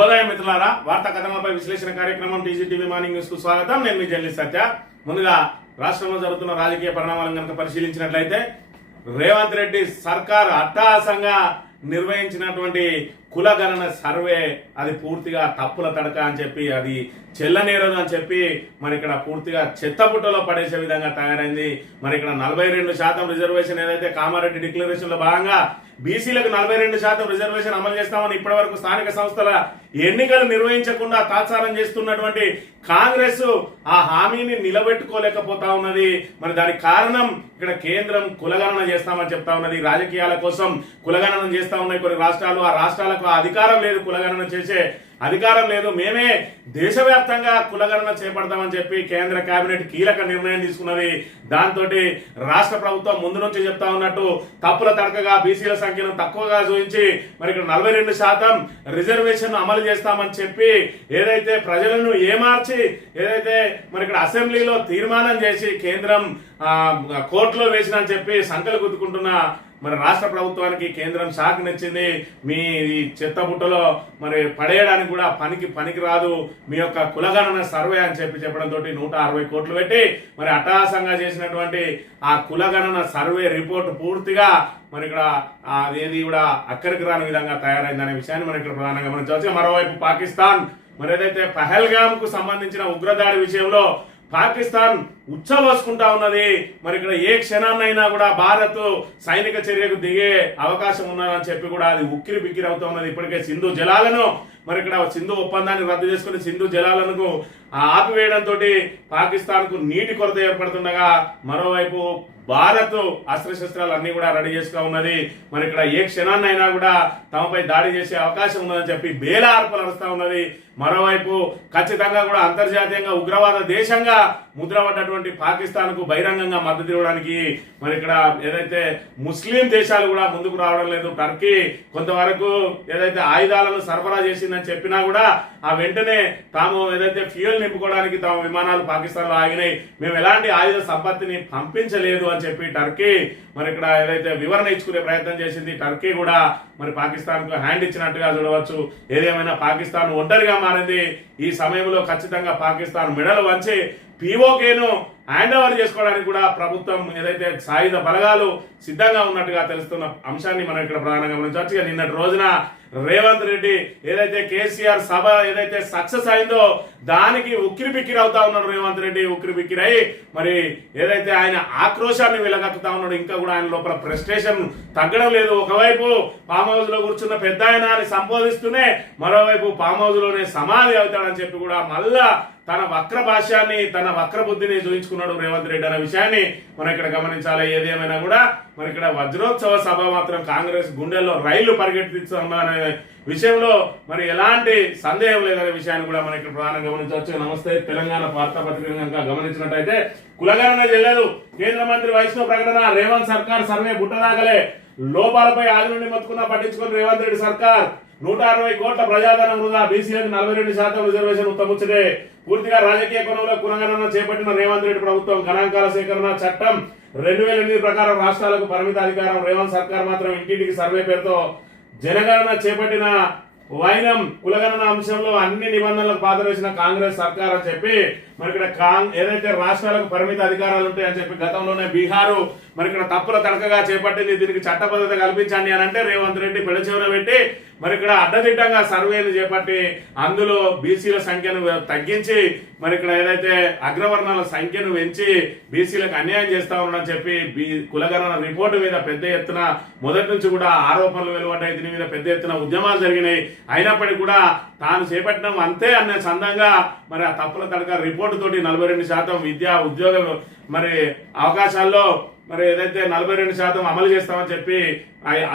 శుభోదయం మిత్రులారా వార్తా కథనాలపై విశ్లేషణ కార్యక్రమం టీజీటీవీ మార్నింగ్ న్యూస్కు స్వాగతం. నేను మీ జర్నలిస్ట్ సత్య. ముందుగా రాష్ట్రంలో జరుగుతున్న రాజకీయ పరిణామాలను కనుక పరిశీలించినట్లయితే రేవంత్ రెడ్డి సర్కార్ అట్టహాసంగా నిర్వహించినటువంటి కులగణన సర్వే అది పూర్తిగా తప్పుల తడక అని చెప్పి అది చెల్లనేరదు అని చెప్పి మరి ఇక్కడ పూర్తిగా చెత్తపుట్టలో పడేసే విధంగా తయారైంది. మరి ఇక్కడ నలభై రెండు శాతం రిజర్వేషన్ ఏదైతే కామారెడ్డి డిక్లరేషన్లో భాగంగా బీసీలకు నలభై రెండు శాతం రిజర్వేషన్ అమలు చేస్తామని ఇప్పటివరకు స్థానిక సంస్థల ఎన్నికలు నిర్వహించకుండా తాత్సారం చేస్తున్నటువంటి కాంగ్రెస్ ఆ హామీని నిలబెట్టుకోలేకపోతా ఉన్నది. మరి దానికి కారణం ఇక్కడ కేంద్రం కులగణన చేస్తామని చెప్తా ఉన్నది. రాజకీయాల కోసం కులగణన చేస్తా ఉన్నాయి కొన్ని రాష్ట్రాలు. ఆ రాష్ట్రాలకు అధికారం లేదు కులగణన చేసే అధికారం లేదు. మేమే దేశవ్యాప్తంగా కులగణన చేపడతామని చెప్పి కేంద్ర కేబినెట్ కీలక నిర్ణయం తీసుకున్నది. దాంతో రాష్ట్ర ప్రభుత్వం ముందు నుంచి చెప్తా ఉన్నట్టు తప్పుల తడకగా బీసీల సంఖ్యను తక్కువగా చూపించి మరి ఇక్కడ నలభై రెండు శాతం రిజర్వేషన్ అమలు చేస్తామని చెప్పి ఏదైతే ప్రజలను ఏమార్చి ఏదైతే మరి ఇక్కడ అసెంబ్లీలో తీర్మానం చేసి కేంద్రం కోర్టులో వేసినని చెప్పి సంకలు గుద్దుకుంటున్న మరి రాష్ట్ర ప్రభుత్వానికి కేంద్రం షాక్ నచ్చింది. మీ ఈ చెత్త బుట్టలో మరి పడేయడానికి కూడా పనికి పనికి రాదు మీ యొక్క కులగణన సర్వే అని చెప్పి చెప్పడంతో నూట అరవై కోట్లు పెట్టి మరి అట్టహాసంగా చేసినటువంటి ఆ కులగణన సర్వే రిపోర్ట్ పూర్తిగా మరి ఇక్కడ ఏది అదేది కూడా అక్కడికి రాని విధంగా తయారైందనే విషయాన్ని మనం ఇక్కడ ప్రధానంగా గమనించవచ్చు మరోవైపు పాకిస్తాన్ మరి ఏదైతే పహల్గామ్కు సంబంధించిన ఉగ్రదాడి విషయంలో పాకిస్తాన్ ఉచ్చబోసుకుంటా ఉన్నది. మరి ఇక్కడ ఏ క్షణాన్నైనా కూడా భారత్ సైనిక చర్యకు దిగే అవకాశం ఉన్నదని చెప్పి కూడా అది ఉక్కిరి బిక్కిరి అవుతా ఉన్నది. ఇప్పటికే సింధు జలాలను మరి ఇక్కడ సింధు ఒప్పందాన్ని రద్దు చేసుకుని సింధు జలాలను ఆపివేయడంతో పాకిస్తాన్కు నీటి కొరత ఏర్పడుతుండగా మరోవైపు భారత్ అస్త్రశస్త్రాలు అన్ని కూడా రెడీ చేసుకుని ఉన్నది. మరి ఇక్కడ ఏ క్షణాన్నైనా కూడా తమపై దాడి చేసే అవకాశం ఉన్నదని చెప్పి బేల ఆర్పలు అరుస్తా ఉన్నది. మరోవైపు ఖచ్చితంగా కూడా అంతర్జాతీయంగా ఉగ్రవాద దేశంగా ముద్రపడ్డటువంటి పాకిస్తాన్కు బహిరంగంగా మద్దతు ఇవ్వడానికి మరి ఇక్కడ ఏదైతే ముస్లిం దేశాలు కూడా ముందుకు రావడం లేదు. టర్కీ కొంతవరకు ఏదైతే ఆయుధాలను సరఫరా చేసిందని చెప్పినా కూడా ఆ వెంటనే తాము ఏదైతే ఫ్యూయల్ నింపుకోవడానికి తమ విమానాలు పాకిస్తాన్లో ఆగినాయి మేము ఎలాంటి ఆయుధ సంపత్తిని పంపించలేదు అని చెప్పి టర్కీ మరి ఇక్కడ ఏదైతే వివరణ ఇచ్చుకునే ప్రయత్నం చేసింది టర్కీ కూడా మరి పాకిస్తాన్కు హ్యాండ్ ఇచ్చినట్టుగా చూడవచ్చు. ఏదేమైనా పాకిస్తాన్ ఒంటరిగా మారింది ఈ సమయంలో ఖచ్చితంగా పాకిస్తాన్ మెడలు వంచి పీఓకేను హ్యాండ్ ఓవర్ చేసుకోవడానికి కూడా ప్రభుత్వం ఏదైతే సాయుధ బలగాలు సిద్ధంగా ఉన్నట్టుగా తెలుస్తున్న అంశాన్ని మనం ఇక్కడ ప్రధానంగా గమనించవచ్చు. ఇక నిన్నటి రోజున రేవంత్ రెడ్డి ఏదైతే కేసీఆర్ సభ ఏదైతే సక్సెస్ అయిందో దానికి ఉక్కిరి బిక్కిరి అవుతా ఉన్నాడు రేవంత్ రెడ్డి ఉక్కిరి బిక్కిరి అయి మరి ఏదైతే ఆయన ఆక్రోశాన్ని వెలగక్కుతా ఉన్నాడు ఇంకా కూడా ఆయన లోపల ప్రెస్టేషన్ తగ్గడం లేదు. ఒకవైపు ఫామ్ హౌస్లో కూర్చున్న పెద్ద ఆయన సంబోధిస్తూనే మరోవైపు ఫామ్ హౌస్లోనే సమాధి అవుతాడని చెప్పి కూడా మళ్ళా తన వక్ర భాష్యాన్ని తన వక్ర బుద్ధిని చూపించుకున్నాడు రేవంత్ రెడ్డి అనే విషయాన్ని మనం ఇక్కడ గమనించాలి. ఏదేమైనా కూడా మరి ఇక్కడ వజ్రోత్సవ సభ మాత్రం కాంగ్రెస్ గుండెల్లో రైళ్ళు పరిగెత్తిస్తున్న విషయంలో మరి ఎలాంటి సందేహం లేదనే విషయాన్ని కూడా మనం ఇక్కడ ప్రధానంగా గమనించవచ్చు. నమస్తే. తెలంగాణ వార్తాపత్రిక కనుక గమనించినట్టయితే కులగణన చెల్లదు. కేంద్ర మంత్రి వైష్ణవ్ ప్రకటన రేవంత్ సర్కార్ సర్వే బుట్టదాగలే. లోపాలపై ఆది నుండి మొత్తుకున్నా పట్టించుకుని రేవంత్ రెడ్డి సర్కార్. నూట అరవై కోట్ల ప్రజాధనం వృధా. బీసీలకు నలభై రెండు శాతం రిజర్వేషన్ ఉత్తముచ్చటే. పూర్తిగా రాజకీయ కోణంలో కులగణన చేపట్టిన రేవంత్ రెడ్డి ప్రభుత్వం గణాంకాల సేకరణ చట్టం రెండు వేల ఎనిమిది ప్రకారం రాష్ట్రాలకు పరిమిత అధికారం. రేవంత్ సర్కార్ మాత్రం ఇంటింటికి సర్వే పేరుతో జనగణన చేపట్టిన వైనం కులగణన అంశంలో అన్ని నిబంధనలకు పాతవేసిన కాంగ్రెస్ సర్కార్ అని చెప్పి మరి ఇక్కడ కాంగ్ ఏదైతే రాష్ట్రాలకు పరిమిత అధికారాలు ఉంటాయని చెప్పి గతంలోనే బీహారు మరి ఇక్కడ తప్పుల తడకగా చేపట్టింది. దీనికి చట్టబద్ధత కల్పించండి అని అంటే రేవంత్ రెడ్డి పెడచెవిన పెట్టి మరి ఇక్కడ అడ్డదిడ్డంగా సర్వేలు చేపట్టి అందులో బీసీల సంఖ్యను తగ్గించి మరి ఇక్కడ ఏదైతే అగ్రవర్ణాల సంఖ్యను పెంచి బీసీలకు అన్యాయం చేస్తా ఉన్నాడని చెప్పి బీ కులగణన రిపోర్టు మీద పెద్ద ఎత్తున మొదటి నుంచి కూడా ఆరోపణలు వెలువడ్డాయి. దీని మీద పెద్ద ఎత్తున ఉద్యమాలు జరిగినాయి. అయినప్పటికీ కూడా తాను చేపట్టడం అంతే అనే చందంగా మరి ఆ తప్పుల తడక రిపోర్టు తోటి నలభై రెండు శాతం విద్యా ఉద్యోగం మరి అవకాశాల్లో మరి ఏదైతే నలభై రెండు శాతం అమలు చేస్తామని చెప్పి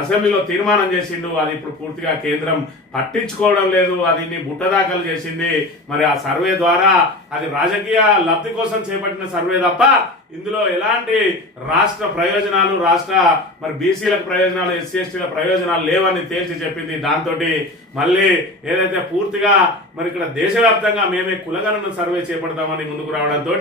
అసెంబ్లీలో తీర్మానం చేసిండు అది ఇప్పుడు పూర్తిగా కేంద్రం పట్టించుకోవడం లేదు అది నీ బుట్టదాఖలు చేసింది. మరి ఆ సర్వే ద్వారా అది రాజకీయ లబ్ధి కోసం చేపట్టిన సర్వే తప్ప ఇందులో ఎలాంటి రాష్ట్ర ప్రయోజనాలు రాష్ట్ర మరి బీసీలకు ప్రయోజనాలు ఎస్సీ ఎస్టీల ప్రయోజనాలు లేవని తేల్చి చెప్పింది దాంతో మళ్ళీ ఏదైతే పూర్తిగా మరి ఇక్కడ దేశవ్యాప్తంగా మేమే కులగణన సర్వే చేపడతామని ముందుకు రావడంతో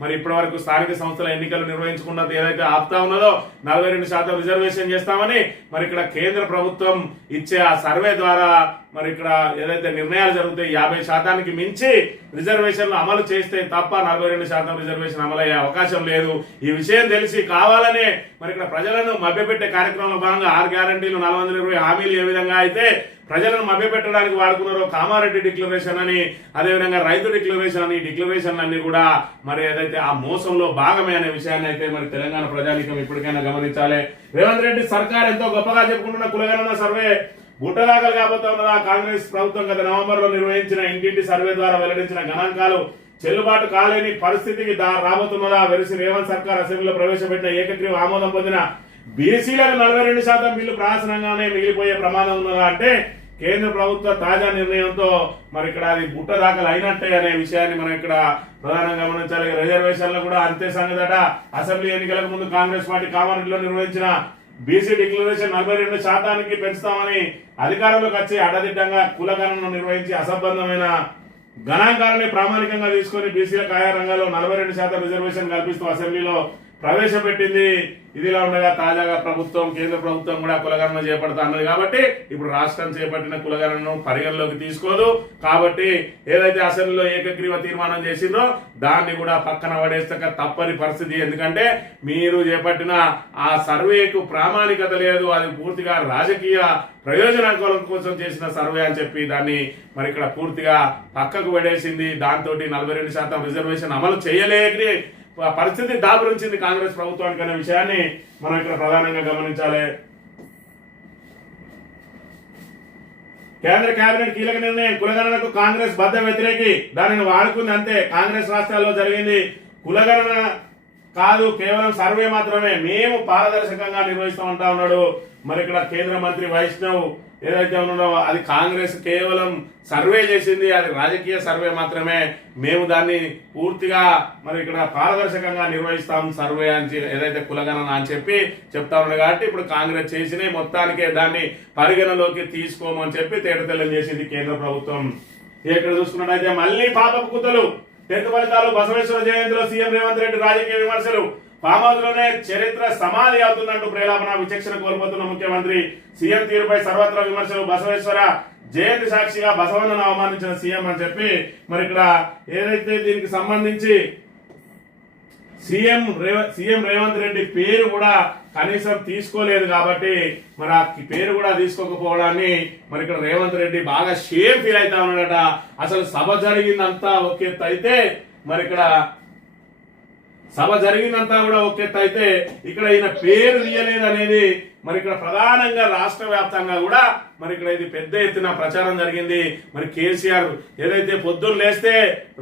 మరి ఇప్పటి వరకు స్థానిక సంస్థల ఎన్నికలు నిర్వహించుకున్నది ఏదైతే ఆపుతా ఉన్నదో నలభై రెండు శాతం రిజర్వేషన్ చేస్తామని మరి ఇక్కడ కేంద్ర ప్రభుత్వం ఇచ్చే ఆ సర్వే ద్వారా మరి ఇక్కడ ఏదైతే నిర్ణయాలు జరుగుతాయి యాభై శాతానికి మించి రిజర్వేషన్లు అమలు చేస్తే తప్ప నలభై రెండు శాతం రిజర్వేషన్ అమలయ్యే అవకాశం లేదు. ఈ విషయం తెలిసి కావాలనే మరి ఇక్కడ ప్రజలను మభ్యపెట్టే కార్యక్రమంలో భాగంగా ఆరు గ్యారంటీలు నాలుగు వందల ఇరవై హామీలు ఏ విధంగా అయితే ప్రజలను మభ్యపెట్టడానికి వాడుకున్నారో కామారెడ్డి డిక్లరేషన్ అని అదేవిధంగా రైతు డిక్లరేషన్ అని డిక్లరేషన్ అన్ని కూడా మరి ఏదైతే ఆ మోసంలో భాగమే అనే విషయాన్ని అయితే మరి తెలంగాణ ప్రజానికం ఇప్పటికైనా గమనించాలి. రేవంత్ రెడ్డి సర్కార్ ఎంతో గొప్పగా చెప్పుకుంటున్న కులగణన సర్వే గుట్టదాఖలు కాబోతా ఉన్నదా? కాంగ్రెస్ ప్రభుత్వం గత నవంబర్లో నిర్వహించిన ఇంటింటి సర్వే ద్వారా వెల్లడించిన గణాంకాలు చెల్లుబాటు కాలేని పరిస్థితికి రాబోతున్నదా? వెలిసి రేవంత్ సర్కార్ అసెంబ్లీలో ప్రవేశపెట్టిన ఏకగ్రీవ ఆమోదం పొందిన బీసీలకు నలభై రెండు శాతం బిల్లు ప్రాసనంగానే మిగిలిపోయే ప్రమాదం ఉన్నదా అంటే కేంద్ర ప్రభుత్వ తాజా నిర్ణయంతో మరి ఇక్కడ అది బుట్ట దాఖలు అయినట్టే అనే విషయాన్ని మనం ఇక్కడ ప్రధానంగా గమనించాలి. రిజర్వేషన్లు కూడా అంతే సంగతట. అసెంబ్లీ ఎన్నికలకు ముందు కాంగ్రెస్ పార్టీ కామారెడ్డిలో నిర్వహించిన బీసీ డిక్లరేషన్ నలభై రెండు శాతానికి పెంచుతామని అధికారంలోకి వచ్చి అడ్డదిడ్డంగా కులగణను నిర్వహించి అసంబద్ధమైన గణాంకాలని ప్రామాణికంగా తీసుకొని బీసీల ఆయా రంగాల్లో నలభై రెండు శాతం రిజర్వేషన్ కల్పిస్తూ అసెంబ్లీలో ప్రవేశపెట్టింది. ఇదిలా ఉండగా తాజాగా ప్రభుత్వం కేంద్ర ప్రభుత్వం కూడా కులగణన చేపడతా అన్నది కాబట్టి ఇప్పుడు రాష్ట్రం చేపట్టిన కులగణను పరిగణలోకి తీసుకోదు. కాబట్టి ఏదైతే అసెంబ్లీలో ఏకగ్రీవ తీర్మానం చేసిందో దాన్ని కూడా పక్కన పడేస్తాక తప్పని పరిస్థితి. ఎందుకంటే మీరు చేపట్టిన ఆ సర్వేకు ప్రామాణికత లేదు. అది పూర్తిగా రాజకీయ ప్రయోజనాల కోసం చేసిన సర్వే అని చెప్పి దాన్ని మరి ఇక్కడ పూర్తిగా పక్కకు పడేసింది. దాంతో నలభై రెండు శాతం రిజర్వేషన్ అమలు చేయలేని పరిస్థితి దాపురించింది కాంగ్రెస్ ప్రభుత్వానికి అనే విషయాన్ని మనం ఇక్కడ ప్రధానంగా గమనించాలి. కేంద్ర కేబినెట్ కీలక నిర్ణయం కులగణనకు కాంగ్రెస్ బద్ద వ్యతిరేకి. దానిని వాడుకుంది అంతే. కాంగ్రెస్ రాష్ట్రాల్లో జరిగింది కులగణన కాదు కేవలం సర్వే మాత్రమే. మేము పారదర్శకంగా నిర్వహిస్తామంటా ఉన్నాడు. మరి ఇక్కడ కేంద్ర మంత్రి వైష్ణవ్ ఏదైతే ఉన్నదో అది కాంగ్రెస్ కేవలం సర్వే చేసింది అది రాజకీయ సర్వే మాత్రమే. మేము దాన్ని పూర్తిగా మరి ఇక్కడ పారదర్శకంగా నిర్వహిస్తాం సర్వే అని ఏదైతే కులగణన అని చెప్పి చెప్తా ఉన్నాడు కాబట్టి ఇప్పుడు కాంగ్రెస్ చేసిన మొత్తానికే దాన్ని పరిగణలోకి తీసుకోమని చెప్పి తేటతెల్లం చేసింది కేంద్ర ప్రభుత్వం. ఇక్కడ చూసుకున్నట్టయితే మళ్ళీ పాపపు కుతలు టెన్త్ ఫలితాలు బసవేశ్వర జయంతిలో సీఎం రేవంత్ రెడ్డి రాజకీయ విమర్శలు. పామోదులోనే చరిత్ర సమాధి అవుతుందంటూ ప్రేలాపన విచక్షణ కోల్పోతున్న ముఖ్యమంత్రి సీఎం తీరుపై సర్వత్రా విమర్శలు బసవేశ్వర జయంతి సాక్షిగా బసవన్నను అవమానించిన సీఎం అని చెప్పి మరి ఇక్కడ ఏదైతే దీనికి సంబంధించి సీఎం సీఎం రేవంత్ రెడ్డి పేరు కూడా కనీసం తీసుకోలేదు కాబట్టి మరి ఆ పేరు కూడా తీసుకోకపోవడాన్ని మరి ఇక్కడ రేవంత్ రెడ్డి బాగా షేమ్ ఫీల్ అవుతా ఉన్నాడట. అసలు సభ జరిగిందంతా ఒక అయితే మరి ఇక్కడ సభ జరిగిందంతా కూడా ఒకెత్తైతే అయితే ఇక్కడ ఈయన పేరు తీయలేదు అనేది మరి ఇక్కడ ప్రధానంగా రాష్ట్ర వ్యాప్తంగా కూడా మరి ఇక్కడ ఇది పెద్ద ఎత్తున ప్రచారం జరిగింది. మరి కేసీఆర్ ఏదైతే పొద్దున్న లేస్తే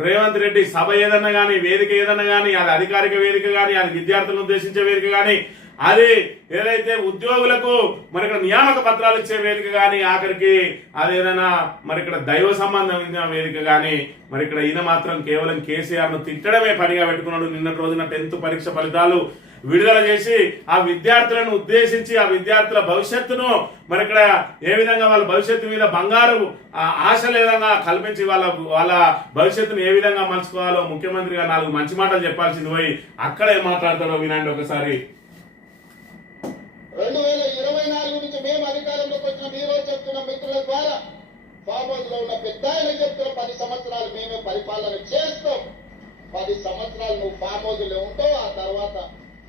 రేవంత్ రెడ్డి సభ ఏదన్నా కానీ వేదిక ఏదన్నా కానీ అది అధికారిక వేదిక కానీ అది విద్యార్థులను ఉద్దేశించే వేదిక కానీ అది ఏదైతే ఉద్యోగులకు మరి ఇక్కడ నియామక పత్రాలు ఇచ్చే వేదిక కానీ ఆఖరికి అదేదైనా మరి ఇక్కడ దైవ సంబంధమైన వేదిక కానీ మరి ఇక్కడ ఈయన మాత్రం కేవలం కేసీఆర్ను తిట్టడమే పనిగా పెట్టుకున్నాడు. నిన్నటి రోజున టెన్త్ పరీక్ష ఫలితాలు విడుదల చేసి ఆ విద్యార్థులను ఉద్దేశించి ఆ విద్యార్థుల భవిష్యత్తును మరి ఇక్కడ ఏ విధంగా వాళ్ళ భవిష్యత్తు మీద బంగారు ఆ ఆశలు ఏ విధంగా కల్పించి వాళ్ళ వాళ్ళ భవిష్యత్తును ఏ విధంగా మలుచుకోవాలో ముఖ్యమంత్రిగా నాలుగు మంచి మాటలు చెప్పాల్సింది పోయి అక్కడ ఏం మాట్లాడతాడో వినండి ఒకసారి రెండు వేల ఇరవై నాలుగు నుంచి మేము అధికారంలోకి వచ్చిన మీరు చెప్తున్న మిత్రుల ద్వారా ఫామ్లో ఉన్న పెద్ద ఆయన చెప్తున్న పది సంవత్సరాలు మేమే పరిపాలన చేస్తాం. పది సంవత్సరాలు నువ్వు ఫామ్ హౌస్లో ఉంటావు ఆ తర్వాత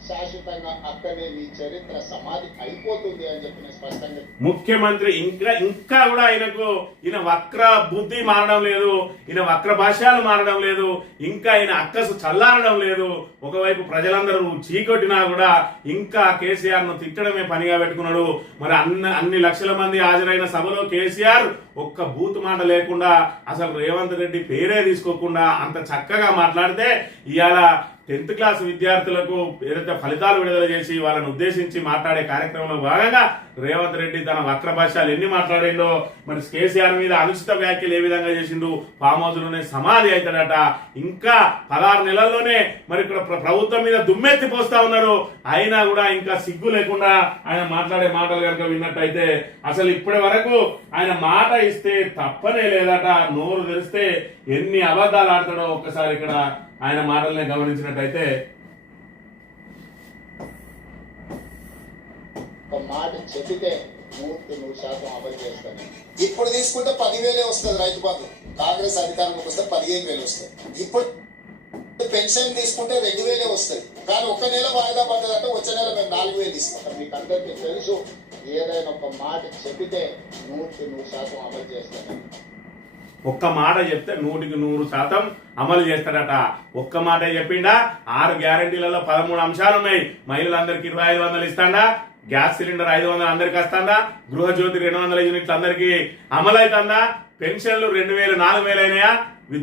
శాశ్వతంగా అక్కడే నీ చరిత్ర సమాధి అయిపోతుంది అని చెప్పి స్పష్టంగా ముఖ్యమంత్రి ఇంకా ఇంకా కూడా ఆయనకు ఈయన వక్ర బుద్ధి మారడం లేదు ఈయన వక్ర భాష్యాలు మారడం లేదు ఇంకా ఆయన అక్కసు చల్లారడం లేదు. ఒకవైపు ప్రజలందరూ చీకొట్టినా కూడా ఇంకా కేసీఆర్ను తిట్టడమే పనిగా పెట్టుకున్నాడు. మరి అన్ని అన్ని లక్షల మంది హాజరైన సభలో కేసీఆర్ ఒక్క బూత్ మాట లేకుండా అసలు రేవంత్ రెడ్డి పేరే తీసుకోకుండా అంత చక్కగా మాట్లాడితే ఇవాళ టెన్త్ క్లాస్ విద్యార్థులకు ఏదైతే ఫలితాలు విడుదల చేసి వాళ్ళని ఉద్దేశించి మాట్లాడే కార్యక్రమంలో భాగంగా రేవంత్ రెడ్డి తన వక్ర భాషలు ఎన్ని మాట్లాడిండో మరి కేసీఆర్ మీద అనుచిత వ్యాఖ్యలు ఏ విధంగా చేసిండు ఫామ్ హౌస్లోనే సమాధి అవుతాడట ఇంకా పదహారు నెలల్లోనే మరి ఇక్కడ ప్రభుత్వం మీద దుమ్మెత్తి పోస్తా ఉన్నారు. అయినా కూడా ఇంకా సిగ్గు లేకుండా ఆయన మాట్లాడే మాటలు కనుక విన్నట్టయితే అసలు ఇప్పటి వరకు ఆయన మాట ఇస్తే తప్పనే లేదట నోరు తెరిస్తే ఎన్ని అబద్ధాలు ఆడతాడో ఒక్కసారి ఇక్కడ ఆయన మాటల్ని గమనించినట్టయితే ఒక మాట చెబితే నూటికి నూరు శాతం అమలు చేస్తాను ఇప్పుడు తీసుకుంటే పదివేలే వస్తుంది రైతు బంధు. కాంగ్రెస్ అధికారంలోకి వస్తే పదిహేను వేలు వస్తాయి ఇప్పుడు పెన్షన్ తీసుకుంటే రెండు వేలే వస్తాయి కానీ ఒక్క నెల వాయిదా పడ్డదంటే వచ్చే నెల మేము నాలుగు వేలు ఇస్తాం. మీకు అందరికీ తెలుసు ఏదైనా ఒక మాట చెబితే నూటికి నూరు శాతం అమలు చేస్తాను ఒక్క మాట చెప్తే నూటికి నూరు శాతం అమలు చేస్తాడట. ఒక్క మాట చెప్పిండా? ఆరు గ్యారంటీలలో పదమూడు అంశాలు ఉన్నాయి మహిళలందరికీ ఇరవై ఐదు వందలు ఇస్తాడా? గ్యాస్ సిలిండర్ ఐదు వందలు అందరికి వస్తాడా గృహజ్యోతి రెండు వందల యూనిట్లు అందరికి అమలు పెన్షన్లు రెండు వేలు నాలుగు వేలు అయినాయా?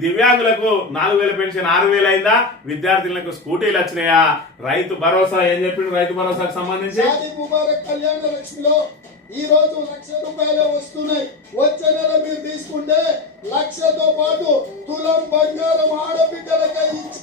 దివ్యాంగులకు నాలుగు వేల పెన్షన్ ఆరు వేలు అయిందా? విద్యార్థులకు స్కూటీలు వచ్చినాయా? రైతు భరోసా ఏం చెప్పిండు రైతు భరోసాకు సంబంధించి? ఈ రోజు లక్ష రూపాయలు వస్తున్నాయి. వచ్చే నెల మీరు తీసుకుంటే లక్షతో పాటు తులం బంగారం ఆడబిడ్డలకై ఇచ్చి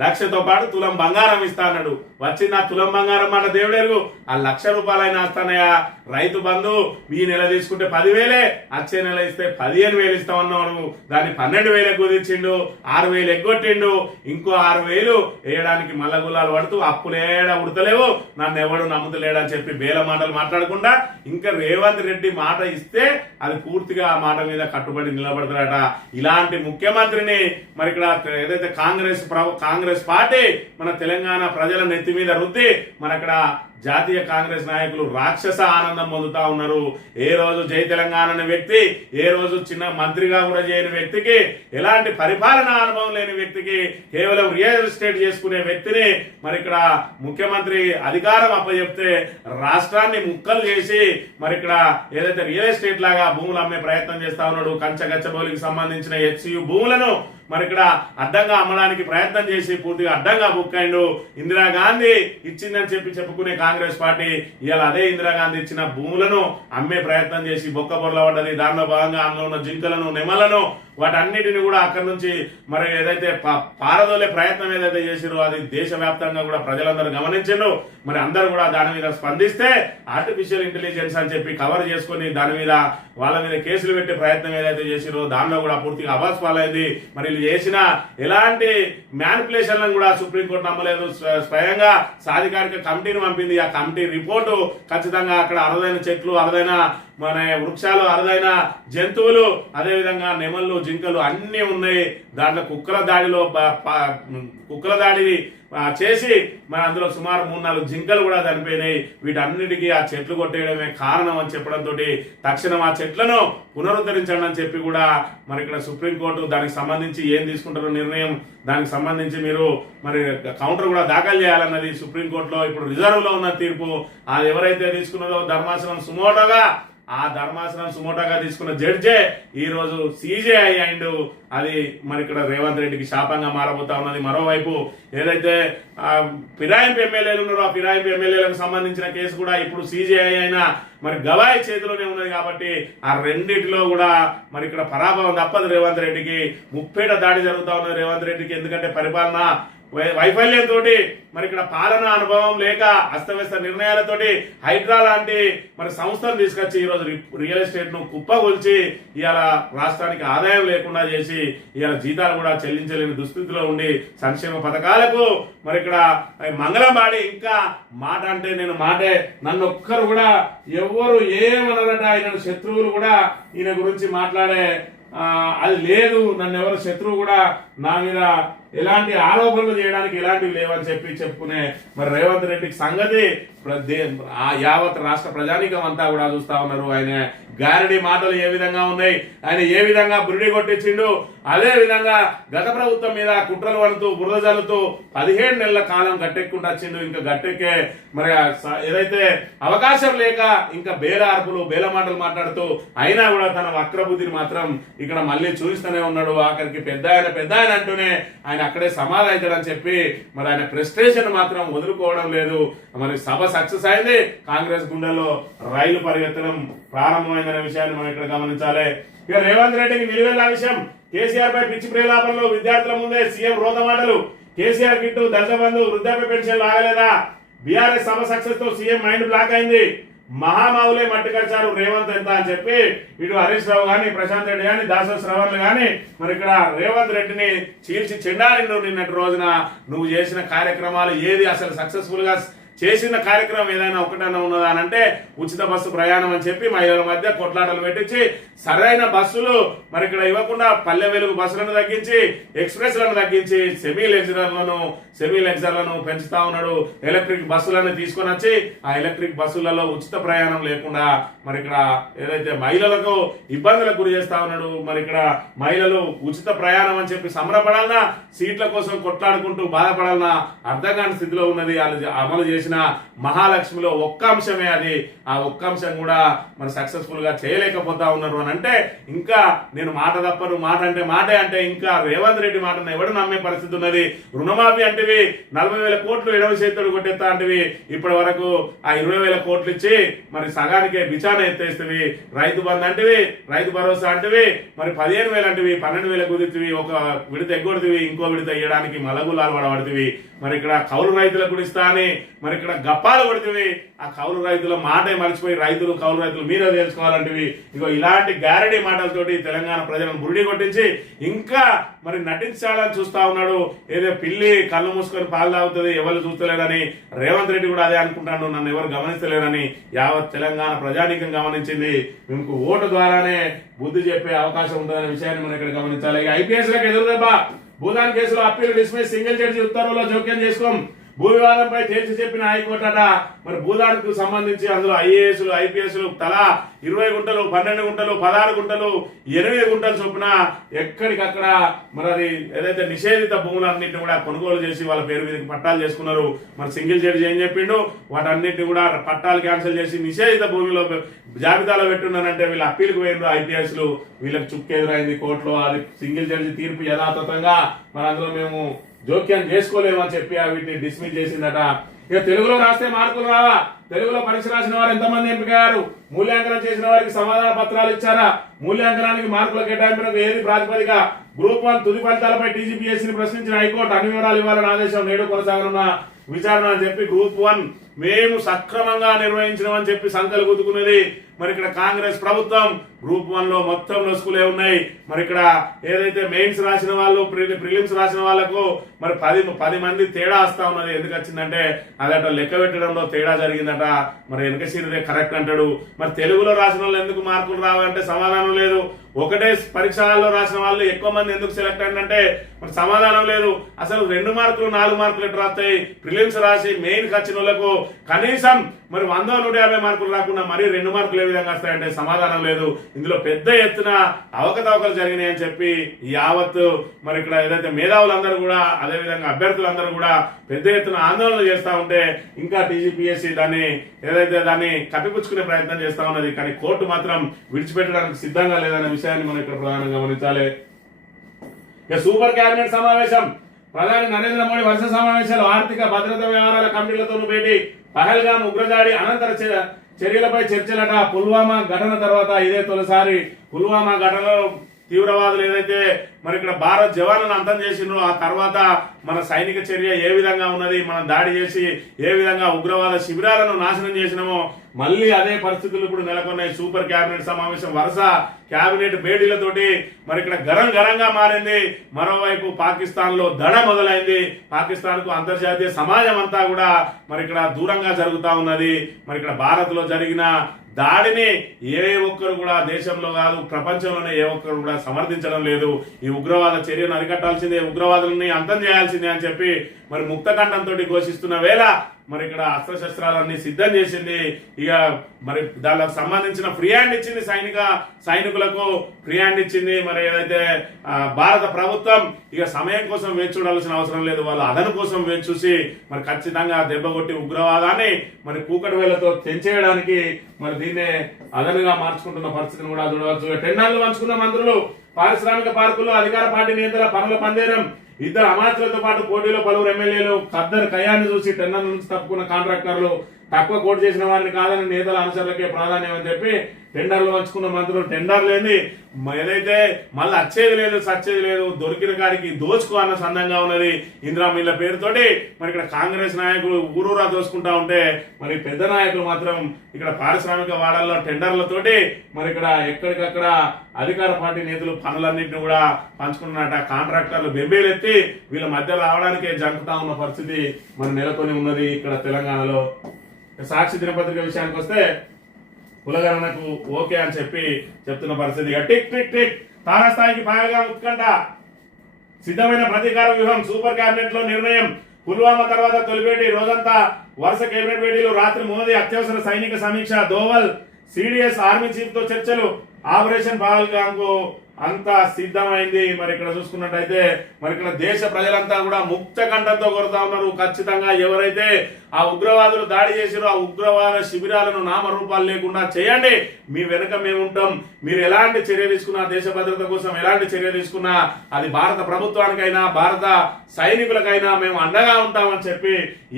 లక్షతో పాటు తులం బంగారం ఇస్తా అన్నాడు. వచ్చింది ఆ తులం బంగారం మాట దేవుడెరుగు? ఆ లక్ష రూపాయలైనా వస్తానయ్యా. రైతు బంధు ఈ నెల తీసుకుంటే పదివేలే. వచ్చే నెల ఇస్తే పదిహేను వేలు ఇస్తామన్నాడు దాన్ని పన్నెండు వేలు కుదిర్చిండు ఆరు వేలు ఎగ్గొట్టిండు. ఇంకో ఆరు వేలు వేయడానికి మల్ల గులాలు పడుతూ అప్పులేడ ఉడతలేవు. నన్ను ఎవడు నమ్ముతలేడని చెప్పి బేల మాటలు మాట్లాడకుండా ఇంకా రేవంత్ రెడ్డి మాట ఇస్తే అది పూర్తిగా ఆ మాట మీద కట్టుబడి నిలబడతాడట. ఇలాంటి ముఖ్యమంత్రిని మరి ఇక్కడ ఏదైతే కాంగ్రెస్ ప్రభు- కాంగ్రెస్ పార్టీ మన తెలంగాణ ప్రజల నెత్తి మీద రుద్ది మన అక్కడ జాతీయ కాంగ్రెస్ నాయకులు రాక్షస ఆనందం పొందుతా ఉన్నారు. ఏ రోజు జై తెలంగాణ అనే వ్యక్తి ఏ రోజు చిన్న మంత్రిగా కూడా చేయని వ్యక్తికి ఎలాంటి పరిపాలన అనుభవం లేని వ్యక్తికి కేవలం రియల్ ఎస్టేట్ చేసుకునే వ్యక్తిని మరి ఇక్కడ ముఖ్యమంత్రి అధికారం అప్పచెప్తే రాష్ట్రాన్ని ముక్కలు చేసి మరి ఇక్కడ ఏదైతే రియల్ ఎస్టేట్ లాగా భూములు అమ్మే ప్రయత్నం చేస్తా ఉన్నాడు కంచగచ్చబౌలికి సంబంధించిన హెచ్సియు భూములను మరి ఇక్కడ అడ్డంగా అమ్మడానికి ప్రయత్నం చేసి పూర్తిగా అడ్డంగా బుక్ అయిండు. ఇందిరాగాంధీ ఇచ్చిందని చెప్పి చెప్పుకునే కాంగ్రెస్ కాంగ్రెస్ పార్టీ ఇవాళ అదే ఇందిరాగాంధీ ఇచ్చిన భూములను అమ్మే ప్రయత్నం చేసి బొక్క బొర్ల పడ్డది. దానిలో భాగంగా అందులో ఉన్న జింకలను నెమలను వాటన్నిటిని కూడా అక్కడి నుంచి మరి ఏదైతే పారదోలే ప్రయత్నం ఏదైతే చేసిరో అది దేశవ్యాప్తంగా కూడా ప్రజలందరూ గమనించారు మరి అందరూ కూడా దాని మీద స్పందిస్తే ఆర్టిఫిషియల్ ఇంటెలిజెన్స్ అని చెప్పి కవర్ చేసుకొని దాని మీద వాళ్ళ మీద కేసులు పెట్టే ప్రయత్నం ఏదైతే చేసిరో దానిలో కూడా పూర్తిగా అవాస్ పాలైంది. మరి వీళ్ళు చేసిన ఎలాంటి మ్యానిపులేషన్లను కూడా సుప్రీంకోర్టు నమ్మలేదు. స్వయంగా సాధికారిక కమిటీని పంపింది ఆ కమిటీ రిపోర్టు ఖచ్చితంగా అక్కడ అరుదైన చెట్లు అరుదైన మన వృక్షాలు అరుదైన జంతువులు అదేవిధంగా నెమళ్ళు జింకలు అన్నీ ఉన్నాయి. దాంట్లో కుక్కల దాడిలో కుక్కల దాడి చేసి మరి అందులో సుమారు మూడు నాలుగు జింకలు కూడా చనిపోయినాయి. వీటన్నిటికీ ఆ చెట్లు కొట్టేయడమే కారణం అని చెప్పడంతో తక్షణం ఆ చెట్లను పునరుద్ధరించండి అని చెప్పి కూడా మరి ఇక్కడ సుప్రీంకోర్టు దానికి సంబంధించి ఏం తీసుకుంటారో నిర్ణయం దానికి సంబంధించి మీరు మరి కౌంటర్ కూడా దాఖలు చేయాలన్నది సుప్రీంకోర్టులో ఇప్పుడు రిజర్వ్లో ఉన్న తీర్పు. అది ఎవరైతే తీసుకున్నారో ధర్మాసనం సుమోటోగా ఆ ధర్మాసనం సుమోటోగా తీసుకున్న జడ్జే ఈరోజు సీజే అయ్యిండు. అది మరి ఇక్కడ రేవంత్ రెడ్డికి శాపంగా మారబోతా ఉన్నది. మరోవైపు ఏదైతే ఫిరాయింపు ఎమ్మెల్యేలు ఉన్నారో ఆ ఫిరాయింపు ఎమ్మెల్యేలకు సంబంధించిన కేసు కూడా ఇప్పుడు సీజేఐ అయినా మరి గవాయి చేతిలోనే ఉన్నది కాబట్టి ఆ రెండిటిలో కూడా మరి ఇక్కడ పరాభవం తప్పదు రేవంత్ రెడ్డికి. ముప్పేట దాడి జరుగుతా ఉన్నది రేవంత్ రెడ్డికి. ఎందుకంటే పరిపాలన వై- వైఫల్యంతో మరి ఇక్కడ పాలన అనుభవం లేక అస్తవ్యస్త నిర్ణయాలతోటి హైడ్రా లాంటి మరి సంస్థను తీసుకొచ్చి ఈరోజు రియల్ ఎస్టేట్ను కుప్పగొల్చి ఇవాళ రాష్ట్రానికి ఆదాయం లేకుండా చేసి ఇవాళ జీతాలు కూడా చెల్లించలేని దుస్థితిలో ఉండి సంక్షేమ పథకాలకు మరి ఇక్కడ మంగళంబాడి ఇంకా మాట అంటే నేను మాటే. నన్ను ఒక్కరు కూడా ఎవ్వరు ఏమనరట ఆయన శత్రువులు కూడా ఈయన గురించి మాట్లాడే అది లేదు. నన్ను ఎవరు శత్రువు కూడా నా మీద ఎలాంటి ఆరోపణలు చేయడానికి ఎలాంటివి లేవని చెప్పి చెప్పుకునే మరి రేవంత్ రెడ్డికి సంగతి ఆ యావత్ రాష్ట్ర ప్రజానీకం అంతా కూడా చూస్తా ఉన్నారు. ఆయన గారడి మాటలు ఏ విధంగా ఉన్నాయి? ఆయన ఏ విధంగా బురిడి కొట్టించిండు? అదే విధంగా గత ప్రభుత్వం మీద కుట్రలు పడుతూ బురద జల్లుతూ పదిహేడు నెలల కాలం గట్టెక్కుండా వచ్చిండు. ఇంకా గట్టెక్కే మరి ఏదైతే అవకాశం లేక ఇంకా బేల అర్పులు బేల మాటలు మాట్లాడుతూ అయినా కూడా తన వక్రబుద్ధిని మాత్రం ఇక్కడ మళ్ళీ చూపిస్తూనే ఉన్నాడు. ఆఖరికి పెద్ద ఆయన పెద్ద ఆయన అంటూనే ఆయన అక్కడే సమాధి అవుతాడని చెప్పి మరి ఆయన ప్రెస్టేషన్ మాత్రం వదులుకోవడం లేదు. మరి సభ సక్సెస్ అయింది. కాంగ్రెస్ గుండెల్లో రైలు పరిగెత్తడం ప్రారంభమైందనే విషయాన్ని మనం ఇక్కడ గమనించాలి. ఇక రేవంత్ రెడ్డికి నిలువెల్లా విషయం. కేసీఆర్ పై పిచ్చి ప్రేలాపనలో విద్యార్థుల ముందే సీఎం రోదమాటలు కేసీఆర్ కిట్టు దళితబంధు వృద్ధాప్య పెన్షన్ ఆగలేదా బీఆర్ఎస్ సభ సక్సెస్తో సీఎం మైండ్ బ్లాక్ అయింది. మహామావులే మట్టికరిచారు రేవంత్ ఎంత అని చెప్పి ఇటు హరీష్ రావు గాని ప్రశాంత్ రెడ్డి గాని దాసో శ్రవణ్లు గాని మరి ఇక్కడ రేవంత్ రెడ్డిని చీల్చి చెండాలి నిన్నటి రోజున. నువ్వు చేసిన కార్యక్రమాలు ఏది అసలు సక్సెస్ఫుల్గా చేసిన కార్యక్రమం ఏదైనా ఒకటైనా ఉన్నదా అని అంటే ఉచిత బస్సు ప్రయాణం అని చెప్పి మహిళల మధ్య కొట్లాటలు పెట్టించి సరైన బస్సులు మరి ఇక్కడ ఇవ్వకుండా పల్లె వెలుగు బస్సులను తగ్గించి ఎక్స్ప్రెస్లను తగ్గించి సెమీ లెక్చరర్లను సెమీ లెక్చరర్లను పెంచుతా ఉన్నాడు. ఎలక్ట్రిక్ బస్సులను తీసుకొని వచ్చి ఆ ఎలక్ట్రిక్ బస్సులలో ఉచిత ప్రయాణం లేకుండా మరి ఇక్కడ ఏదైతే మహిళలకు ఇబ్బందులకు గురి చేస్తా ఉన్నాడు మరి ఇక్కడ మహిళలు ఉచిత ప్రయాణం అని చెప్పి సంబరపడాలన్నా సీట్ల కోసం కొట్లాడుకుంటూ బాధపడాలన్నా అర్థం కాని స్థితిలో ఉన్నది వాళ్ళు అమలు చేసి చేసిన మహాలక్ష్మిలో ఒక్క అంశమే అది. ఆ ఒక్క అంశం కూడా మనం సక్సెస్ఫుల్గా చేయలేకపోతా ఉన్నారు అని అంటే ఇంకా నేను మాట తప్పను మాట అంటే మాటే అంటే ఇంకా రేవంత్ రెడ్డి మాటను ఎవడు నమ్మే పరిస్థితి ఉన్నది? రుణమాఫీ అంటివి నలభై వేల కోట్లు ఎడవ చేతుడు కొట్టేస్తా అంటేవి. ఇప్పటి వరకు ఆ ఇరవై వేల కోట్లు ఇచ్చి మరి సగానికే బిచాన ఎత్తేస్తవి. రైతు బంధు అంటేవి రైతు భరోసా అంటివి. మరి పదిహేను వేలు అంటేవి పన్నెండు వేల కుదిర్తివి ఒక విడత ఎగ్గొడుతుంది ఇంకో విడత ఇయ్యడానికి మలగులాలు పడబడుతుంది మరి ఇక్కడ కౌలు రైతులకు కూడా ఇస్తా అని మరి ఇక్కడ గప్పాలు కొడుతుంది ఆ కౌలు రైతుల మాటే మర్చిపోయి రైతులు కౌలు రైతులు మీరే తెలుసుకోవాలంటివి. ఇగో ఇలాంటి గ్యారంటీ మాటలతోటి తెలంగాణ ప్రజలను బురిడి కొట్టించి ఇంకా మరి నటించాలని చూస్తా ఉన్నాడు. ఏదో పిల్లి కళ్ళు మూసుకొని పాలు తాగుతుంది ఎవరు చూస్తలేరని రేవంత్ రెడ్డి కూడా అదే అనుకుంటాడు. నన్ను ఎవరు గమనిస్తలేరని యావత్ తెలంగాణ ప్రజానీకం గమనించింది. మీకు ఓటు ద్వారానే బుద్ధి చెప్పే అవకాశం ఉంటుందనే విషయాన్ని మనం ఇక్కడ గమనించాలి. ఐపీఎస్లకు ఎదురు భూదాన్ కేసులో అప్పీల్ డిస్మిస్ సింగిల్ జడ్జి ఉత్తర్వులో జోక్యం చేసుకోం. భూ వివాదంపై తేల్చి చెప్పిన హైకోర్టట మరి భూదారుకు సంబంధించి అందులో ఐఏఎస్లు ఐపీఎస్లు తలా ఇరవై గుంటలు పన్నెండు గుంటలు పదహారు గుంటలు ఎనిమిది గుంటలు చొప్పున ఎక్కడికక్కడ మరి అది ఏదైతే నిషేధిత భూములన్నింటినీ కూడా కొనుగోలు చేసి వాళ్ళ పేరు మీదకి పట్టాలు చేసుకున్నారు. మరి సింగిల్ జడ్జి ఏం చెప్పిండు? వాటన్నిటిని కూడా పట్టాలు క్యాన్సిల్ చేసి నిషేధిత భూమిలో జాబితాలో పెట్టున్నానంటే వీళ్ళు అప్పీల్కి పోయినారు ఐపీఎస్లు. వీళ్ళకి చుక్కెదురైంది కోర్టులో. అది సింగిల్ జడ్జి తీర్పు యథాతథంగా మరి అందులో మేము జోక్యం చేసుకోలేమని చెప్పి ఆ వీటిని డిస్మిస్ చేసిందట. ఇక తెలుగులో రాస్తే మార్కులు రావా? తెలుగులో పరీక్ష రాసిన వారు ఎంతమంది ఎంపికయ్యారు మూల్యాంకనం చేసిన వారికి సమాధాన పత్రాలు ఇచ్చారా? మూల్యాంకనానికి మార్కుల కేటాయింపునకు ఏది ప్రాతిపదిక? గ్రూప్ వన్ తుది ఫలితాలపై టీజీపీఎస్సీని ప్రశ్నించిన హైకోర్టు అన్ని వివరాలు ఇవ్వాలని ఆదేశం నేడు కొనసాగనున్న విచారణ అని చెప్పి గ్రూప్ వన్ మేము సక్రమంగా నిర్వహించినామని చెప్పి సంకలు గుద్దుకున్నది. మరి ఇక్కడ కాంగ్రెస్ ప్రభుత్వం గ్రూప్ వన్లో మొత్తం నొసుకులే ఉన్నాయి. మరి ఇక్కడ ఏదైతే మెయిన్స్ రాసిన వాళ్ళు ప్రిలిమ్స్ రాసిన వాళ్ళకు మరి పది పది మంది తేడా వస్తా ఉన్నది. ఎందుకు వచ్చిందంటే అదట లెక్క పెట్టడంలో తేడా జరిగిందట. మరి వెనక సీరియదే కరెక్ట్ అంటాడు. మరి తెలుగులో రాసిన వాళ్ళు ఎందుకు మార్కులు రావంటే సమాధానం లేదు. ఒకటే పరీక్షలలో రాసిన వాళ్ళు ఎక్కువ మంది ఎందుకు సెలెక్ట్ అంటే మరి సమాధానం లేదు. అసలు రెండు మార్కులు నాలుగు మార్కులు ఎట్లా రాస్తాయి ప్రిలిమ్స్ రాసి మెయిన్ వచ్చిన వాళ్ళకు కనీసం మరి వంద నూట యాభై మార్కులు రాకుండా మరి రెండు మార్కులు ఏ విధంగా వస్తాయంటే సమాధానం లేదు. ఇందులో పెద్ద ఎత్తున అవకతవకలు జరిగినాయని చెప్పి యావత్ మరి ఇక్కడ ఏదైతే మేధావులందరూ కూడా అదే విధంగా అభ్యర్థులందరూ కూడా పెద్ద ఎత్తున ఆందోళనలు చేస్తా ఉంటే ఇంకా టీజీపీఎస్సీ దాన్ని ఏదైతే దాన్ని కప్పిపుచ్చుకునే ప్రయత్నం చేస్తా ఉన్నది. కానీ కోర్టు మాత్రం విడిచిపెట్టడానికి సిద్ధంగా లేదనే విషయాన్ని మనం ఇక్కడ ప్రధానంగా గమనించాలి. ఇక సూపర్ కేబినెట్ సమావేశం. ప్రధాని నరేంద్ర మోడీ వరుస సమావేశాలు ఆర్థిక భద్రతా వ్యవహారాల కమిటీలతో భేటీ పహల్గాం ఉగ్రదాడి అనంతర చర్యలపై చర్చలట. పుల్వామా ఘటన తర్వాత ఇదే తొలిసారి పుల్వామా ఘటనలో తీవ్రవాదులు ఏదైతే మరి ఇక్కడ భారత్ జవాన్లను అంతం చేసిండ్రో ఆ తర్వాత మన సైనిక చర్య ఏ విధంగా ఉన్నది మనం దాడి చేసి ఏ విధంగా ఉగ్రవాద శిబిరాలను నాశనం చేసినామో మళ్ళీ అదే పరిస్థితులు ఇప్పుడు నెలకొన్నాయి. సూపర్ కేబినెట్ సమావేశం వరుస కేబినెట్ భేటీలతోటి మరి ఇక్కడ గరం గరంగా మారింది. మరోవైపు పాకిస్తాన్లో దడ మొదలైంది. పాకిస్తాన్కు అంతర్జాతీయ సమాజం అంతా కూడా మరి ఇక్కడ దూరంగా జరుగుతా ఉన్నది. మరి ఇక్కడ భారత్లో జరిగిన దాడిని ఏ ఒక్కరు కూడా దేశంలో కాదు ప్రపంచంలోనే ఏ ఒక్కరు కూడా సమర్థించడం లేదు. ఈ ఉగ్రవాద చర్యను అరికట్టాల్సిందే ఉగ్రవాదులని అంతం చేయాల్సిందే అని చెప్పి మరి ముక్తకంఠంతో ఘోషిస్తున్న వేళ మరి ఇక్కడ అస్త్రశస్త్రాలన్నీ సిద్ధం చేసింది. ఇక మరి దానికి సంబంధించిన ఫ్రీ హ్యాండ్ ఇచ్చింది సైనిక సైనికులకు ఫ్రీ హ్యాండ్ ఇచ్చింది. మరి ఏదైతే భారత ప్రభుత్వం ఇక సమయం కోసం వేచి చూడాల్సిన అవసరం లేదు. వాళ్ళు అదను కోసం వేచి చూసి మరి ఖచ్చితంగా దెబ్బ కొట్టి ఉగ్రవాదాన్ని మరి కూకటి వేలతో తెంచేయడానికి మరి దీన్నే అదనుగా మార్చుకుంటున్న పరిస్థితిని కూడా చూడవచ్చు. టెండర్లు పంచుకున్న మంత్రులు పారిశ్రామిక పార్కుల్లో అధికార పార్టీ నేతల పనుల పందేరం ఇద్దరు అమాత్యులతో పాటు పోటీలో పలువురు ఎమ్మెల్యేలు ఖద్దరు కయాన్ని చూసి టెండర్ నుంచి తప్పుకున్న కాంట్రాక్టర్లు తక్కువ కోట్ చేసిన వారిని కాదని నేతల అనుసరులకే ప్రాధాన్యం అని చెప్పి టెండర్లు పంచుకున్న మంత్రులు టెండర్ లేని ఏదైతే మళ్ళీ వచ్చేది లేదు సచ్చేది లేదు దొరికిన కాడికి దోచుకో అన్న సందంగా ఉన్నది ఇందిరా పేరుతోటి. మరి ఇక్కడ కాంగ్రెస్ నాయకులు ఊరూరా దోచుకుంటా ఉంటే మరి పెద్ద నాయకులు మాత్రం ఇక్కడ పారిశ్రామిక వాడల్లో టెండర్లతోటి మరి ఇక్కడ ఎక్కడికక్కడ అధికార పార్టీ నేతలు పనులన్నింటినీ కూడా పంచుకున్నట కాంట్రాక్టర్లు బెంబేలెత్తి వీళ్ళ మధ్య రావడానికే జంకుతా ఉన్న పరిస్థితి మరి నెలకొని ఉన్నది ఇక్కడ తెలంగాణలో. సాక్షి దినపత్రిక విషయానికి వస్తే కులగణనకు ఓకే అని చెప్పి చెప్తున్న పరిస్థితి. Tick tick tick. తారాస్థాయికి పాయలుగా ఉత్కంఠ. సిద్ధమైన ప్రతీకార వ్యూహం సూపర్ కేబినెట్లో నిర్ణయం. పుల్వామా తర్వాత తొలిపేటి రోజంతా వరుస కేబినెట్ భేటీలు రాత్రి మోదీ అత్యవసర సైనిక సమీక్ష దోవల్ సిడిఎస్ ఆర్మీ చీఫ్తో చర్చలు. ఆపరేషన్ పహల్గామ్ అంతా సిద్ధమైంది. మరి ఇక్కడ చూసుకున్నట్టయితే మరి ఇక్కడ దేశ ప్రజలంతా కూడా ముక్త కంఠంతో కొడతా ఉన్నారు. ఖచ్చితంగా ఎవరైతే ఆ ఉగ్రవాదులు దాడి చేసిరో ఆ ఉగ్రవాద శిబిరాలను నామరూపాలు లేకుండా చేయండి. మీ వెనుక మేము ఉంటాం మీరు ఎలాంటి చర్య తీసుకున్నా దేశ భద్రత కోసం ఎలాంటి చర్య తీసుకున్నా అది భారత ప్రభుత్వానికైనా భారత సైనికులకైనా మేము అండగా ఉంటామని చెప్పి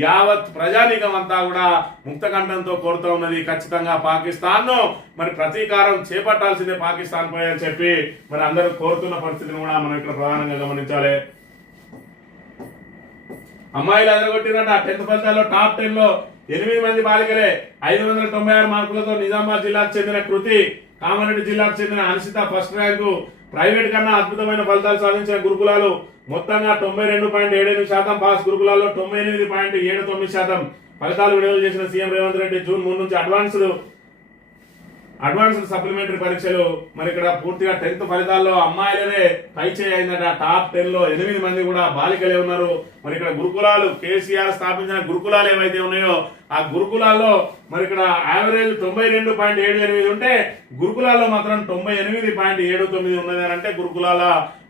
యావత్ ప్రజానీకం అంతా కూడా ముక్తకంఠంతో కోరుతా ఉన్నది. ఖచ్చితంగా పాకిస్తాన్ను మరి ప్రతీకారం చేపట్టాల్సిందే పాకిస్తాన్ పై అని చెప్పి మరి అందరూ కోరుతున్న పరిస్థితిని కూడా మనం ఇక్కడ ప్రధానంగా గమనించాలి. అమ్మాయిలు అదరగొట్టినట టెన్త్ ఫలితాల్లో టాప్ టెన్లో ఎనిమిది మంది బాలికలే ఐదు వందల తొంభై ఆరు మార్కులతో నిజామాబాద్ జిల్లాకు చెందిన కృతి కామారెడ్డి జిల్లాకు చెందిన అనిషిత ఫస్ట్ ర్యాంకు ప్రైవేట్ కన్నా అద్భుతమైన ఫలితాలు సాధించిన గురుకులాలు మొత్తంగా తొంభై రెండు పాయింట్ ఏడు ఎనిమిది శాతం పాస్ గురుకులాల్లో తొంభై ఎనిమిది పాయింట్ ఏడు తొమ్మిది శాతం ఫలితాలు విడుదల చేసిన సీఎం రేవంత్ రెడ్డి జూన్ మూడు నుంచి అడ్వాన్స్డ్ అడ్వాన్స్డ్ సప్లిమెంటరీ పరీక్షలు మరి ఇక్కడ పూర్తిగా టెన్త్ ఫలితాల్లో అమ్మాయిలనే పై అయిందట. టాప్ టెన్లో ఎనిమిది మంది కూడా బాలికలే ఉన్నారు. మరి ఇక్కడ గురుకులాలు కేసీఆర్ స్థాపించిన గురుకులాలు ఏవైతే ఉన్నాయో ఆ గురుకులాల్లో మరి ఇక్కడ యావరేజ్ తొంభై రెండు పాయింట్ ఏడు ఎనిమిది ఉంటే గురుకులాల్లో మాత్రం తొంభై ఎనిమిది పాయింట్ ఏడు తొమ్మిది ఉన్నది అని అంటే గురుకులాల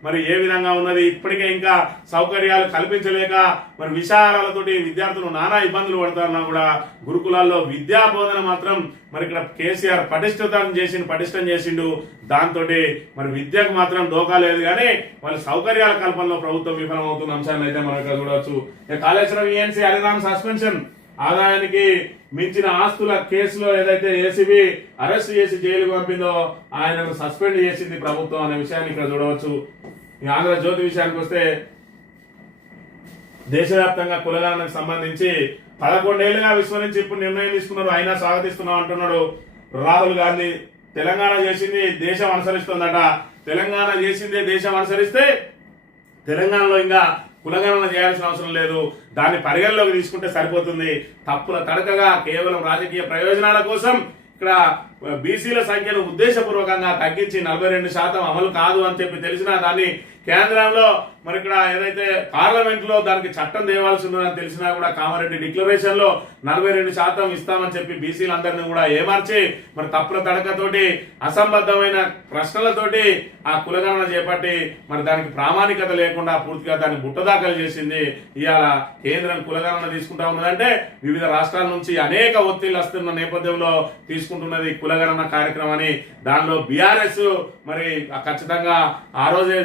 మరి ఏ విధంగా ఉన్నది? ఇప్పటికే ఇంకా సౌకర్యాలు కల్పించలేక మరి విశాలతోటి విద్యార్థులు నానా ఇబ్బందులు పడుతున్నా కూడా గురుకులాల్లో విద్యా బోధన మాత్రం మరి ఇక్కడ కేసీఆర్ పటిష్టతం చేసి పటిష్టం చేసిండు. దాంతో మరి విద్యకు మాత్రం డోకా లేదు కానీ వాళ్ళ సౌకర్యాల కల్పనలో ప్రభుత్వం విఫలమవుతున్న అంశాన్ని అయితే మనం ఇక్కడ చూడవచ్చు. కాళేశ్వరం ఈఎన్సీ హరిరామ్ సస్పెన్షన్ ఆదాయానికి మించిన ఆస్తుల కేసులో ఏదైతే ఏసీబీ అరెస్ట్ చేసి జైలుకు పంపిందో ఆయనను సస్పెండ్ చేసింది ప్రభుత్వం అనే విషయాన్ని ఇక్కడ చూడవచ్చు. ఈ ఆంధ్ర జ్యోతి విషయానికి వస్తే దేశవ్యాప్తంగా కులగణనకు సంబంధించి పదకొండేళ్ళుగా విస్మరించి ఇప్పుడు నిర్ణయం తీసుకున్నారు. అయినా స్వాగతిస్తున్నాం అంటున్నాడు రాహుల్ గాంధీ. తెలంగాణ చేసింది దేశం అనుసరిస్తుందట. తెలంగాణ చేసిందే దేశం అనుసరిస్తే తెలంగాణలో ఇంకా కులగణన చేయాల్సిన అవసరం లేదు. దాన్ని పరిగణలోకి తీసుకుంటే సరిపోతుంది. తప్పుల తడకగా కేవలం రాజకీయ ప్రయోజనాల కోసం ఇక్కడ బీసీల సంఖ్యను ఉద్దేశపూర్వకంగా తగ్గించి నలభై రెండు శాతం అమలు కాదు అని చెప్పి తెలిసినా దాన్ని కేంద్రంలో మరి ఇక్కడ ఏదైతే పార్లమెంట్లో దానికి చట్టం తేవాల్సి ఉందని తెలిసినా కూడా కామారెడ్డి డిక్లరేషన్లో నలభై రెండు శాతం ఇస్తామని చెప్పి బీసీలందరినీ కూడా ఏమార్చి మరి తప్పుల తడకతోటి అసంబద్ధమైన ప్రశ్నలతోటి ఆ కులగణన చేపట్టి మరి దానికి ప్రామాణికత లేకుండా పూర్తిగా దాన్ని బుట్టదాఖలు చేసింది ఇవాళ కేంద్రం కులగణన తీసుకుంటా ఉన్నదంటే వివిధ రాష్ట్రాల నుంచి అనేక ఒత్తిళ్ళు వస్తున్న నేపథ్యంలో తీసుకుంటున్నది కులగణన కార్యక్రమాన్ని దానిలో బీఆర్ఎస్ మరి ఖచ్చితంగా ఆ రోజే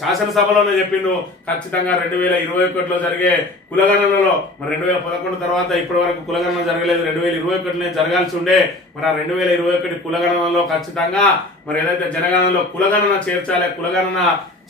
శాసనసభలోనే చెప్పిండు ఖచ్చితంగా రెండు వేల ఇరవై ఒకటిలో జరిగే కులగణనలో మరి రెండు వేల పదకొండు తర్వాత ఇప్పటి వరకు కులగణన జరగలేదు రెండు వేల ఇరవై ఒకటినే జరగాల్సి ఉండే మరి ఆ రెండు వేల ఇరవై ఒకటి కులగణనలో ఖచ్చితంగా మరి ఏదైతే జనగణనలో కులగణన చేర్చాలి కులగణన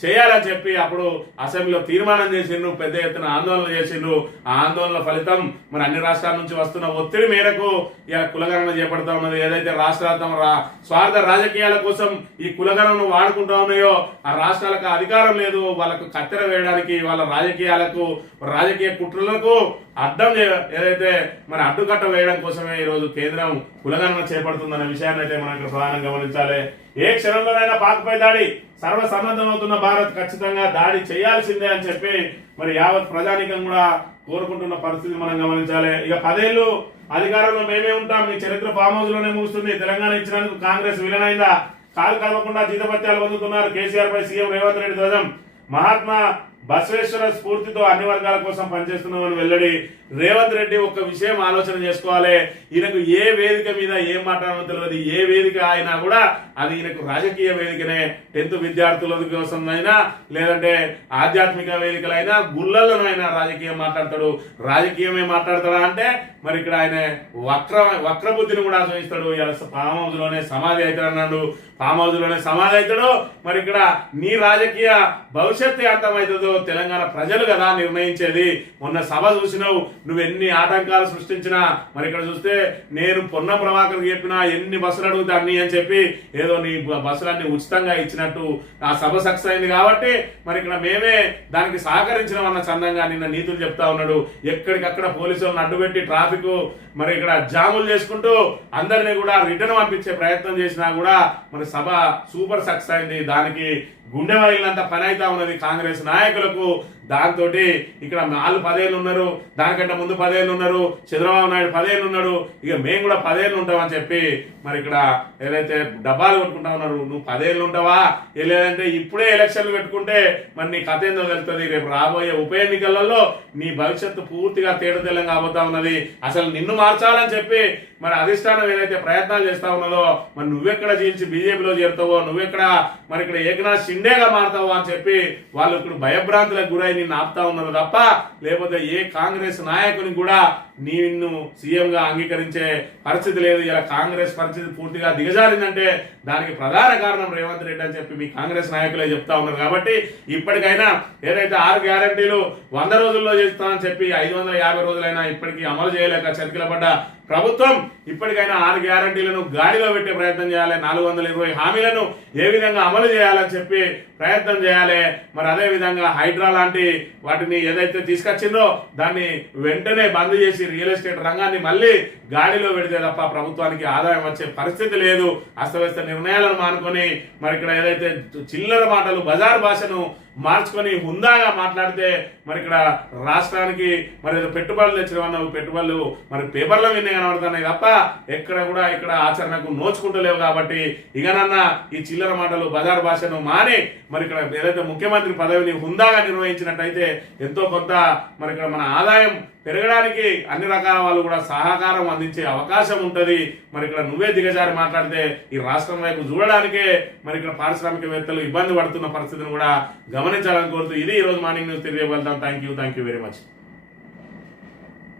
చేయాలని చెప్పి అప్పుడు అసెంబ్లీలో తీర్మానం చేసిండ్రు పెద్ద ఎత్తున ఆందోళన చేసిండ్రు. ఆ ఆందోళన ఫలితం మరి అన్ని రాష్ట్రాల నుంచి వస్తున్న ఒత్తిడి మేరకు ఇలా కులగణన చేపడతా ఉన్నది. ఏదైతే రాష్ట్రాలతో రా- స్వార్థ రాజకీయాల కోసం ఈ కులగణను వాడుకుంటా ఉన్నాయో ఆ రాష్ట్రాలకు అధికారం లేదు. వాళ్ళకు కత్తెర వేయడానికి వాళ్ళ రాజకీయాలకు రాజకీయ కుట్రలకు అడ్డం ఏదైతే మరి అడ్డుకట్ట వేయడం కోసమే ఈ రోజు కేంద్రం కులగణన చేపడుతుందన్న విషయాన్ని అయితే మనం ఇక్కడ గమనించాలి. ఏ క్షణంలోనైనా పాకపై దాడి. సర్వసన్నద్ధమవుతున్న భారత్ ఖచ్చితంగా దాడి చేయాల్సిందే అని చెప్పి మరి యావత్ ప్రజానికం కూడా కోరుకుంటున్న పరిస్థితి మనం గమనించాలి. ఇక పదేళ్ళు అధికారంలో మేమే ఉంటాం. మీ చరిత్ర ఫామ్ హౌస్లోనే ముగుస్తుంది. తెలంగాణ ఇచ్చినందుకు కాంగ్రెస్ విలనైందా? కాలు కలవకుండా జీతపత్యాలు పొందుతున్నారు కేసీఆర్ పై సీఎం రేవంత్ రెడ్డి ధ్వజం. మహాత్మా బసవేశ్వర స్ఫూర్తితో అన్ని వర్గాల కోసం పనిచేస్తున్నామని వెల్లడి రేవంత్ రెడ్డి ఒక విషయం ఆలోచన చేసుకోవాలి. ఈయనకు ఏ వేదిక మీద ఏం మాట్లాడమో తెలియదు. ఏ వేదిక అయినా కూడా అది ఈయనకు రాజకీయ వేదికనే. టెన్త్ విద్యార్థుల కోసం అయినా లేదంటే ఆధ్యాత్మిక వేదికలైనా గుళ్ళల్లోనైనా రాజకీయం మాట్లాడతాడు. రాజకీయమే మాట్లాడతాడా అంటే మరి ఇక్కడ ఆయన వక్ర వక్రబుద్ధిని కూడా ఆశ్రయిస్తాడు. ఇలా ఫామ్ హౌస్లోనే సమాధి అవుతాడు అన్నాడు. ఫామ్ హౌస్లోనే సమాధి అవుతాడు. మరి ఇక్కడ నీ రాజకీయ భవిష్యత్తు అంతమవుతుందో తెలంగాణ ప్రజలు కదా నిర్ణయించేది. మొన్న సభ చూసినావు. నువ్వు ఎన్ని ఆటంకాలు సృష్టించినా మరి ఇక్కడ చూస్తే నేను పొన్న ప్రభాకర్ చెప్పినా ఎన్ని బస్సులు అడుగుతాన్ని అని చెప్పి ఏదో నీ బస్సులన్నీ ఉచితంగా ఇచ్చినట్టు ఆ సభ సక్సెస్ అయింది కాబట్టి మరి ఇక్కడ మేమే దానికి సహకరించినామన్న చందంగా నిన్న నీతులు చెప్తా ఉన్నాడు. ఎక్కడికక్కడ పోలీసులను అడ్డుపెట్టి ట్రాఫిక్ మరి ఇక్కడ జాములు చేసుకుంటూ అందరినీ కూడా రిటర్న్ పంపించే ప్రయత్నం చేసినా కూడా మరి సభ సూపర్ సక్సెస్ అయింది. దానికి గుండె వాయిలంత పని అవుతా ఉన్నది కాంగ్రెస్ నాయకులకు. దాంతో ఇక్కడ వాళ్ళు పదేళ్ళు ఉన్నారు దానికంటే ముందు పదేళ్ళు ఉన్నారు చంద్రబాబు నాయుడు పదేళ్ళు ఉన్నాడు ఇక మేము కూడా పదేళ్ళు ఉంటామని చెప్పి మరి ఇక్కడ ఏదైతే డబ్బాలు కొట్టుకుంటా ఉన్నారు నువ్వు పదేళ్ళు ఉంటావా లేదంటే ఇప్పుడే ఎలక్షన్లు పెట్టుకుంటే మరి నీ కథ ఏందో తెలుస్తుంది. రేపు రాబోయే ఉప ఎన్నికలలో నీ భవిష్యత్తు పూర్తిగా తేడతెల్లం కాబోతా ఉన్నది. అసలు నిన్ను మార్చాలని చెప్పి మరి అధిష్టానం ఏదైతే ప్రయత్నాలు చేస్తా ఉన్నదో మరి నువ్వెక్కడ జీల్చి బీజేపీలో చేరుతావో నువ్వెక్కడ మరి ఇక్కడ ఏకనాథ్ షిండేగా మారుతావో అని చెప్పి వాళ్ళు ఇప్పుడు భయభ్రాంతులకు గురై నిన్ను ఆపుతా ఉన్నారు తప్ప లేకపోతే ఏ కాంగ్రెస్ నాయకుని కూడా నిన్ను సీఎంగా అంగీకరించే పరిస్థితి లేదు. ఇలా కాంగ్రెస్ పరిస్థితి పూర్తిగా దిగజారిందంటే దానికి ప్రధాన కారణం రేవంత్ రెడ్డి అని చెప్పి మీ కాంగ్రెస్ నాయకులే చెప్తా ఉన్నారు. కాబట్టి ఇప్పటికైనా ఏదైతే ఆరు గ్యారంటీలు వంద రోజుల్లో చేస్తామని చెప్పి ఐదు వందల యాభై రోజులైనా ఇప్పటికీ అమలు చేయలేక చతికిల పడ్డ ప్రభుత్వం ఇప్పటికైనా ఆరు గ్యారంటీలను గాడిలో పెట్టే ప్రయత్నం చేయాలి. నాలుగు వందల ఇరవై హామీలను ఏ విధంగా అమలు చేయాలని చెప్పి ప్రయత్నం చేయాలి. మరి అదే విధంగా హైడ్రా లాంటి వాటిని ఏదైతే తీసుకొచ్చిందో దాన్ని వెంటనే బంద్ చేసి రియల్ ఎస్టేట్ రంగాన్ని మళ్ళీ గాడిలో పెడితే తప్ప ప్రభుత్వానికి ఆదాయం వచ్చే పరిస్థితి లేదు. అస్తవ్యస్త నిర్ణయాలను మానుకొని మరి ఇక్కడ ఏదైతే చిల్లర మాటలు బజార్ భాషను మార్చుకొని హుందాగా మాట్లాడితే మరి ఇక్కడ రాష్ట్రానికి మరి ఏదో పెట్టుబడులు తెచ్చినవన్న పెట్టుబడులు మరి పేపర్లో విన్నే కనబడుతున్నాయి తప్ప ఎక్కడ కూడా ఇక్కడ ఆచరణకు నోచుకుంటలేవు కాబట్టి ఇకనన్నా ఈ చిల్లర మాటలు బజార్ భాషను మాని మరి ఇక్కడ ఏదైతే ముఖ్యమంత్రి పదవిని హుందాగా నిర్వహించినట్టయితే ఎంతో కొంత మరి ఇక్కడ మన ఆదాయం పెరగడానికి అన్ని రకాల వాళ్ళు కూడా సహకారం అందించే అవకాశం ఉంటది. మరి ఇక్కడ నువ్వే దిగజారి మాట్లాడితే ఈ రాష్ట్రం వైపు చూడడానికే మరి ఇక్కడ పారిశ్రామికవేత్తలు ఇబ్బంది పడుతున్న పరిస్థితిని కూడా గమనించాలని కోరుతూ ఇది ఈ రోజు morning news తెలియజేయగలుగుతాం. Thank you thank you very much